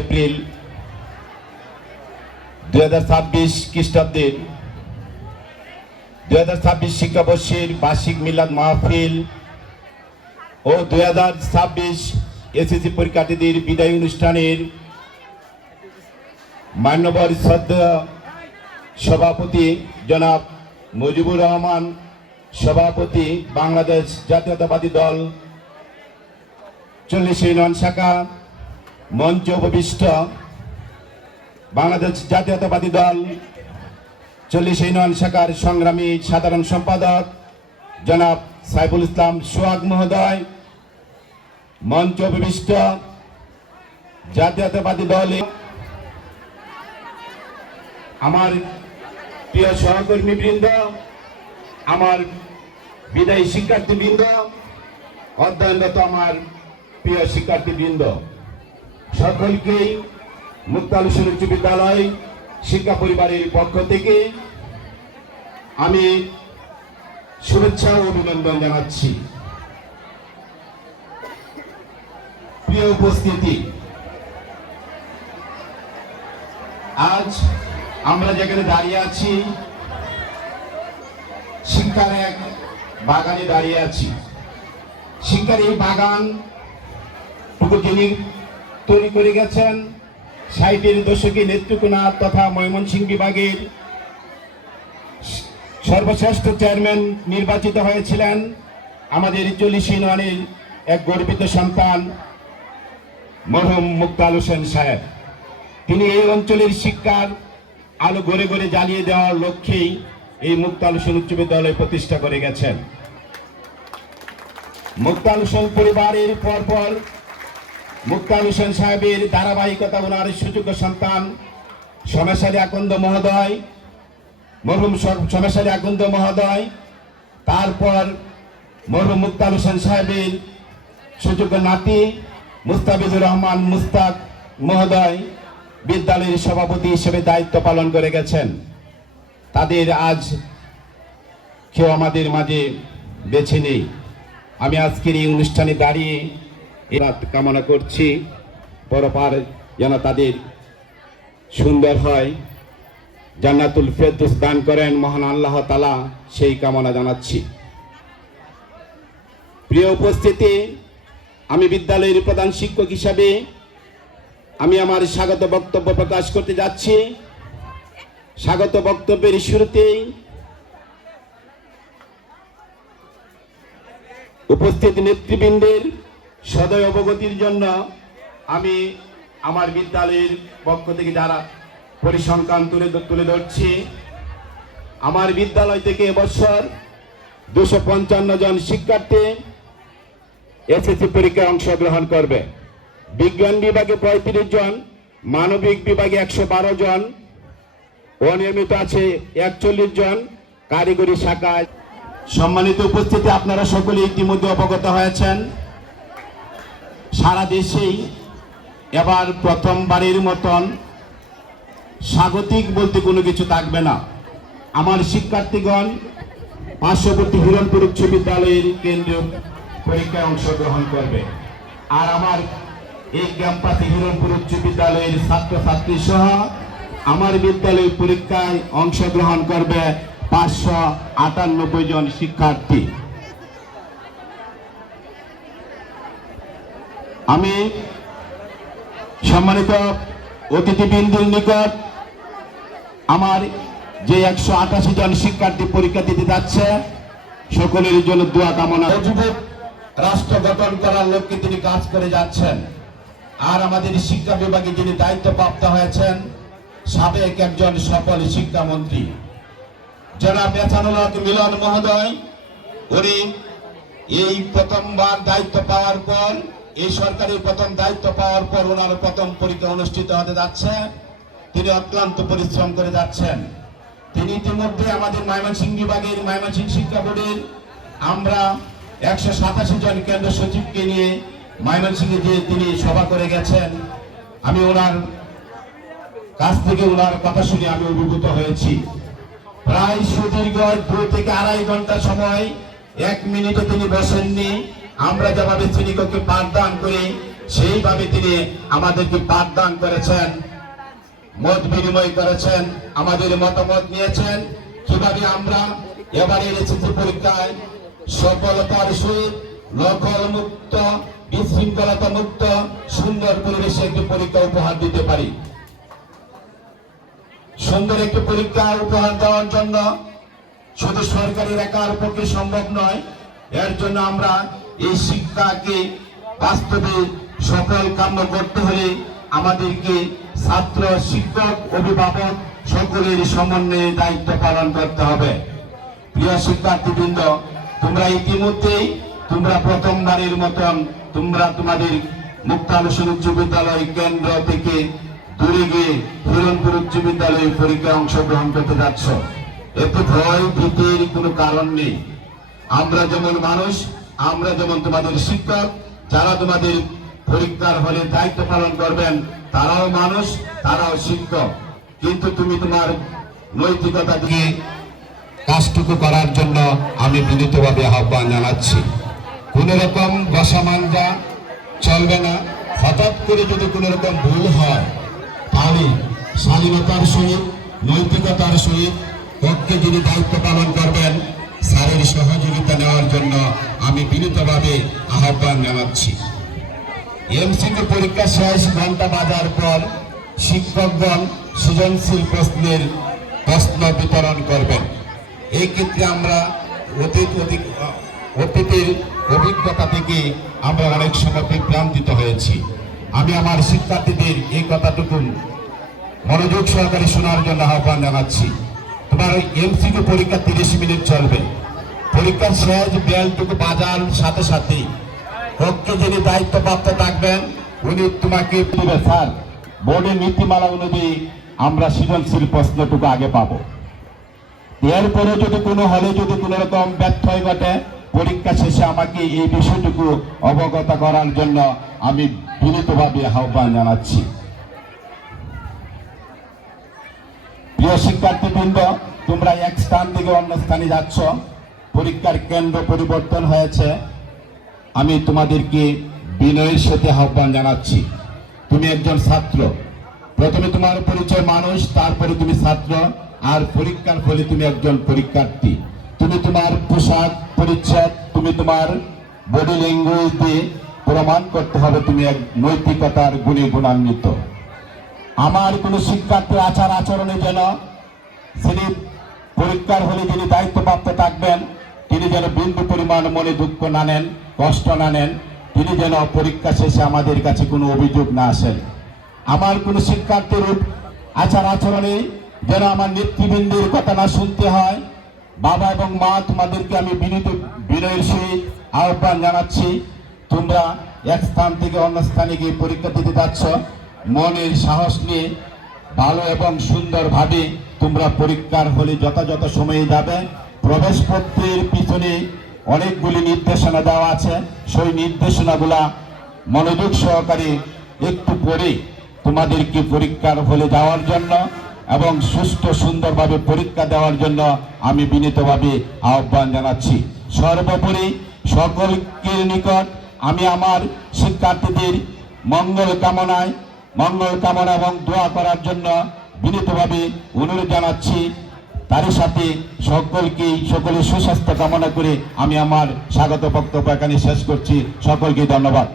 April 2026 খ্রিস্টাব্দের 2026 শিক্ষাবর্ষের বার্ষিক মিলাদ মাহফিল ও 2026 এসএসসি পরীক্ষার্থীদের বিদায় অনুষ্ঠানের মান্যবর শ্রদ্ধেয় সভাপতি জনাব মুজিবুর রহমান, সভাপতি বাংলাদেশ জাতীয়তাবাদী দল 40 নং শাখা, মঞ্চ উপবিষ্ট বাংলাদেশ জাতীয়তাবাদী দল 40 নং শাখার সংগ্রামী সাধারণ সম্পাদক জনাব সাইফুল ইসলাম সোহাগ মহোদয়, মঞ্চ উপবিষ্ট জাতীয়তাবাদী দল আমার প্রিয় সহকর্মী বৃন্দ, আমার বিদায়ী শিক্ষার্থী বৃন্দ, অধ্যয়নরত আমার প্রিয় শিক্ষার্থী বৃন্দ, সকলকেই মুক্তা আলোচনা উচ্চ বিদ্যালয় শিক্ষা পরিবারের পক্ষ থেকে আমি শুভেচ্ছা ও অভিনন্দন জানাচ্ছি। প্রিয় উপস্থিতি, আজ আমরা যেখানে দাঁড়িয়ে আছি শিক্ষার এক বাগানে দাঁড়িয়ে আছি। শিক্ষার এই বাগান যিনি তৈরি করে গেছেন 60-এর দশকে নেত্রকোনা তথা ময়মনসিংহ বিভাগের সর্বশ্রেষ্ঠ চেয়ারম্যান নির্বাচিত হয়েছিলেন আমাদের 40 ইউনিয়নের এক গর্বিত সন্তান মরহুম মুক্তাল হোসেন সাহেব। তিনি এই অঞ্চলের শিক্ষার আলো গড়ে গড়ে জ্বালিয়ে দেওয়ার লক্ষ্যেই এই মুক্তাল হোসেন উচ্চ বিদ্যালয় প্রতিষ্ঠা করে গেছেন। মুক্তাল হোসেন পরিবারের পরপর মুক্তাল হোসেন সাহেবের ধারাবাহিকতা ওনার সুযোগ্য সন্তান সোমেশ আকন্দ মহোদয়, মরহুম সোমেশ আকন্দ মহোদয়, তারপর মরহুম মুক্তাল হোসেন সাহেবের সুযোগ্য নাতি মুস্তাফিজুর রহমান মুস্তাক মহোদয় বিদ্যালয়ের সভাপতি হিসেবে দায়িত্ব পালন করে গেছেন। তাদের আজ কেউ আমাদের মাঝে বেছে নেই। আমি আজকের এই অনুষ্ঠানে দাঁড়িয়ে কামনা করছি পরপার যেন তাদের সুন্দর হয়, জান্নাতুল ফেরদৌস দান করেন মহান আল্লাহ তাআলা, সেই কামনা জানাচ্ছি। প্রিয় উপস্থিতি, আমি বিদ্যালয়ের প্রধান শিক্ষক হিসাবে আমি আমার স্বাগত বক্তব্য প্রকাশ করতে যাচ্ছি। স্বাগত বক্তব্যের শুরুতেই উপস্থিত নেতৃবৃন্দের সদয় অবগতির জন্য আমি আমার বিদ্যালয়ের পক্ষ থেকে যারা পরিসংখ্যান তুলে ধরছি। আমার বিদ্যালয় থেকে এবছর 255 জন শিক্ষার্থী এসএসসি পরীক্ষায় অংশগ্রহণ করবে। বিজ্ঞান বিভাগে 35 জন, মানবিক বিভাগে 112 জন, অনিয়মিত আছে 41 জন, কারিগরি শাখায়। সম্মানিত উপস্থিতি, আপনারা সকলে ইতিমধ্যে অবগত হয়েছেন সারা দেশেই এবার প্রথমবারের মতন স্বাগতিক বলতে কোনো কিছু থাকবে না। আমার শিক্ষার্থীগণ পার্শ্ববর্তী হিরণপুর উচ্চ বিদ্যালয়ের কেন্দ্রীয় পরীক্ষায় অংশগ্রহণ করবে। আর আমার এই ক্যাম্পাসে হিরণপুর উচ্চ বিদ্যালয়ের ছাত্রছাত্রী সহ আমার বিদ্যালয়ের পরীক্ষায় অংশগ্রহণ করবে 598 জন শিক্ষার্থী। আমি সম্মানিত অতিথিবৃন্দের নিকট আমার যে 188 জন শিক্ষার্থী পরীক্ষা দিতে যাচ্ছে সকলের জন্য দোয়া কামনা। রাষ্ট্র গঠন করার লক্ষ্যে তিনি কাজ করে যাচ্ছেন। আর আমাদের শিক্ষা বিভাগে যিনি দায়িত্বপ্রাপ্ত হয়েছেন সাবেক একজন সফল শিক্ষামন্ত্রী জনাব এহসানুল হক মিলন মহোদয়, উনি এই প্রথমবার দায়িত্ব পাওয়ার পর, এই সরকারের প্রথম দায়িত্ব পাওয়ার পর ওনার প্রথম পরীক্ষা অনুষ্ঠিত হতে যাচ্ছে। তিনি অক্লান্ত পরিশ্রম করে যাচ্ছেন। তিনি ইতিমধ্যে আমাদের ময়মনসিংহ বিভাগের ময়মনসিংহ শিক্ষা বোর্ডের আমরা 187 জন কেন্দ্র সচিবকে নিয়ে ময়মনসিংহে যে তিনি সভা করে গেছেন। আমি ওনার কাছ থেকে ওনার কথা শুনে আমি অভিভূত হয়েছি। প্রায় সুদীর্ঘ 2 থেকে 2.5 ঘন্টা সময় 1 মিনিটে তিনি বসেননি। আমরা যেভাবে শ্রেণীকক্ষে পাঠদান করে সেইভাবে তিনি আমাদেরকে পাঠদান করেছেন, মত বিনিময় করেছেন, আমাদের মতামত নিয়েছেন কিভাবে আমরা এবারে এসএসসি পরীক্ষায় সফলতার সহিত নকল মুক্ত, বিশৃঙ্খলতা মুক্ত সুন্দর পরিবেশে একটি পরীক্ষা উপহার দিতে পারি। সুন্দর একটি পরীক্ষা উপহার দেওয়ার জন্য শুধু সরকারি একার পক্ষে সম্ভব নয়। এর জন্য আমরা এই শিক্ষাকে বাস্তবে সফল কাম্য করতে হলে আমাদেরকে ছাত্র, শিক্ষক, অভিভাবক সকলের সমন্বয়ে দায়িত্ব পালন করতে হবে। প্রিয় শিক্ষার্থীবৃন্দ, তোমরা ইতিমধ্যেই প্রথমবারের মতন তোমাদের মুক্তাংশন উচ্চ বিদ্যালয় কেন্দ্র থেকে দূরে গিয়ে হিরণপুর উচ্চ বিদ্যালয়ে পরীক্ষায় অংশগ্রহণ করতে যাচ্ছ। এতে ভয় ভীতির কোনো কারণ নেই। আমরা যেমন মানুষ, আমরা যেমন তোমাদের শিক্ষক, যারা তোমাদের পরীক্ষার হলে দায়িত্ব পালন করবেন তারাও মানুষ, তারাও শিক্ষক। কিন্তু তুমি তোমার নৈতিকতা দিয়ে কাজটুকু করার জন্য আমি বিনীতভাবে আহ্বান জানাচ্ছি। কোন রকম বসামানরা চলবে না। হঠাৎ করে যদি কোন রকম ভুল হয় তাহলে শালীনতার সহিত, নৈতিকতার সহিত পক্ষে যিনি দায়িত্ব পালন করবেন স্যারের সহযোগিতা নেওয়ার জন্য আমি বিনীতভাবে আহ্বান জানাচ্ছি। এমসিকিউ পরীক্ষা শেষ ঘন্টা বাজার পর শিক্ষকগণ সৃজনশীল প্রশ্ন বিতরণ করবেন। এই ক্ষেত্রে আমরা অতীতের অভিজ্ঞতা থেকে আমরা অনেক সময় বিভ্রান্তিত হয়েছি। আমি আমার শিক্ষার্থীদের এই কথাটুকু মনোযোগ সহকারে শোনার জন্য আহ্বান জানাচ্ছি। তোমার এমসিকিউ পরীক্ষা 30 মিনিট চলবে। পরীক্ষার শেষ বেলটুকু বাজার সাথে সাথে পক্ষে যিনি দায়িত্বপ্রাপ্ত থাকবেন উনি তোমাকে দিবে, স্যার বোর্ডের নীতিমালা অনুযায়ী আমরা সৃজনশীল প্রশ্নটুকু আগে পাবো। এরপরে যদি কোনো হলে যদি কোনো রকম ব্যত্যয় ঘটে পরীক্ষা শেষে আমাকে এই বিষয়টুকু অবগত করার জন্য আমি বিনীতভাবে আহ্বান জানাচ্ছি। প্রিয় শিক্ষার্থীবৃন্দ, তোমরা এক স্থান থেকে অন্য স্থানে যাচ্ছ, পরীক্ষার কেন্দ্র পরিবর্তন হয়েছে। আমি তোমাদেরকে বিনয়ের সাথে আহ্বান জানাচ্ছি। তুমি একজন ছাত্র, প্রথমে তোমার পরিচয় মানুষ, তারপরে তুমি ছাত্র, আর পরীক্ষার ফলে তুমি একজন পরীক্ষার্থী। তুমি তোমার পোশাক পরিচ্ছদ, তুমি তোমার বডি ল্যাঙ্গুয়েজ দিয়ে প্রমাণ করতে হবে তুমি এক নৈতিকতার গুণে গুণান্বিত। আমার কোনো শিক্ষার্থীর আচার আচরণে যেন তিনি পরীক্ষার হলে যিনি দায়িত্বপ্রাপ্ত থাকবেন তিনি যেন বিন্দু পরিমাণ মনে দুঃখ না নেন, কষ্ট না নেন। তিনি যেন পরীক্ষা শেষে আমাদের কাছে কোনো অভিযোগ না আসেন। আমার কোনো শিক্ষার্থীর আচার আচরণে যেন আমার নেতৃবৃন্দের কথা না শুনতে হয়। বাবা এবং মা, তোমাদেরকে আমি বিনয়ের সহিত আহ্বান জানাচ্ছি। তোমরা এক স্থান থেকে অন্য স্থানে গিয়ে পরীক্ষা দিতে যাচ্ছ, মনের সাহস নিয়ে ভালো এবং সুন্দরভাবে তোমরা পরীক্ষার হলে যথাযথ সময়ে যাবে। প্রবেশপত্রের পিছনে অনেকগুলি নির্দেশনা দেওয়া আছে, সেই নির্দেশনাগুলা মনোযোগ সহকারে একটু পড়ে তোমাদেরকে পরীক্ষার হলে যাওয়ার জন্য এবং সুষ্ঠু সুন্দরভাবে পরীক্ষা দেওয়ার জন্য আমি বিনীতভাবে আহ্বান জানাচ্ছি। সর্বোপরি সকলের নিকট আমি আমার শিক্ষার্থীদের মঙ্গল কামনা এবং দোয়া করার জন্য বিনীতভাবে অনুরোধ জানাচ্ছি। তারই সাথে সকলের সুস্বাস্থ্য কামনা করে আমি আমার স্বাগত বক্তব্য এখানে শেষ করছি। সকলকে ধন্যবাদ।